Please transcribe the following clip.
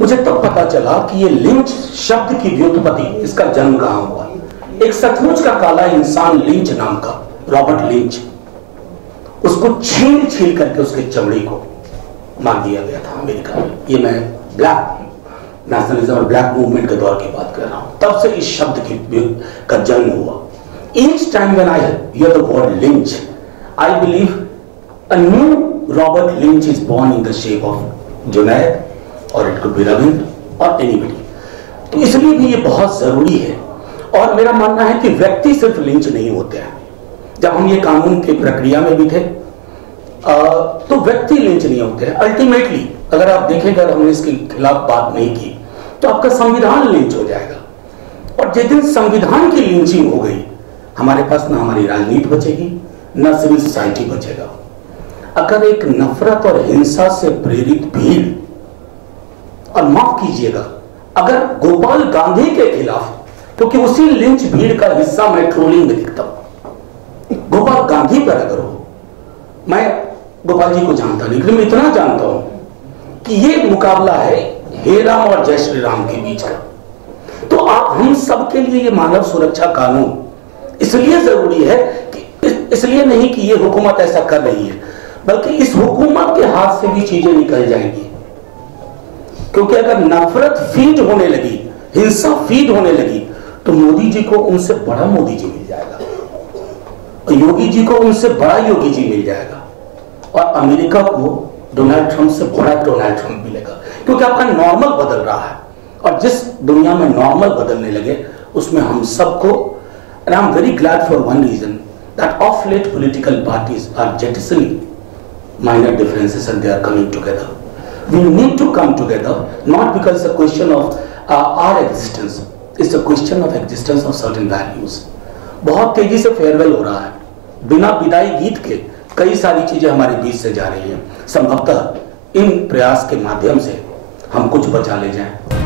मुझे तब पता चला कि ये लिंच शब्द की व्युत्पत्ति, इसका जन्म कहां हुआ। एक सचमुच का काला इंसान लिंच नाम का, रॉबर्ट लिंच, उसको छील छील करके उसके चमड़ी को मार दिया गया था अमेरिका में। ये मैं ब्लैक नेशनलिज्म और ब्लैक मूवमेंट के दौर की बात कर रहा हूं। तब से इस शब्द का जन्म हुआ। Each time when I hear the word lynch, I believe a new Robert Lynch is born in the shape of Junaid, or it could be Ravindra or anybody. तो इसलिए भी ये बहुत जरूरी है। और मेरा मानना है कि व्यक्ति सिर्फ लिंच नहीं होते हैं। जब हम ये कानून की प्रक्रिया में भी थे तो व्यक्ति लिंच नहीं होते हैं। अल्टीमेटली अगर आप देखें, अगर हमने इसके खिलाफ बात नहीं की तो आपका संविधान लिंच हो जाएगा। और जिस दिन संविधान की लिंचिंग हो गई, हमारे पास ना हमारी राजनीति बचेगी, ना सिविल सोसाइटी बचेगा। अगर एक नफरत और हिंसा से प्रेरित भीड़, और माफ कीजिएगा, अगर गोपाल गांधी के खिलाफ, क्योंकि उसी लिंच भीड़ का हिस्सा मैं ट्रोलिंग में दिखता हूं, गोपाल गांधी पर अगर हो, मैं गोपाल जी को जानता नहीं, लेकिन मैं इतना जानता हूं कि ये मुकाबला है हे राम और जय श्री राम के बीच का। तो आप हम सबके लिए ये मानव सुरक्षा कानून इसलिए जरूरी है कि इसलिए नहीं कि ये हुकूमत ऐसा कर रही है, बल्कि इस हुकूमत के हाथ से भी चीजें निकल जाएंगी। क्योंकि अगर नफरत फीड होने लगी, हिंसा फीड होने लगी, तो मोदी जी को उनसे बड़ा मोदी जी मिल जाएगा, और योगी जी को उनसे बड़ा योगी जी मिल जाएगा, और अमेरिका को डोनाल्ड ट्रंप से बड़ा डोनाल्ड ट्रंप मिलेगा। क्योंकि आपका नॉर्मल बदल रहा है, और जिस दुनिया में नॉर्मल बदलने लगे उसमें हम सबको, and I'm very glad for one reason, that of late political parties are jettisoning minor differences and they are coming together. We need to come together, not because it's a question of our existence, it's a question of existence of certain values. बहुत तेजी से farewell हो रहा है, बिना विदाई गीत के कई सारी चीजें हमारे बीच से जा रही हैं। संभवतः इन प्रयास के माध्यम से हम कुछ बचा ले जाएं।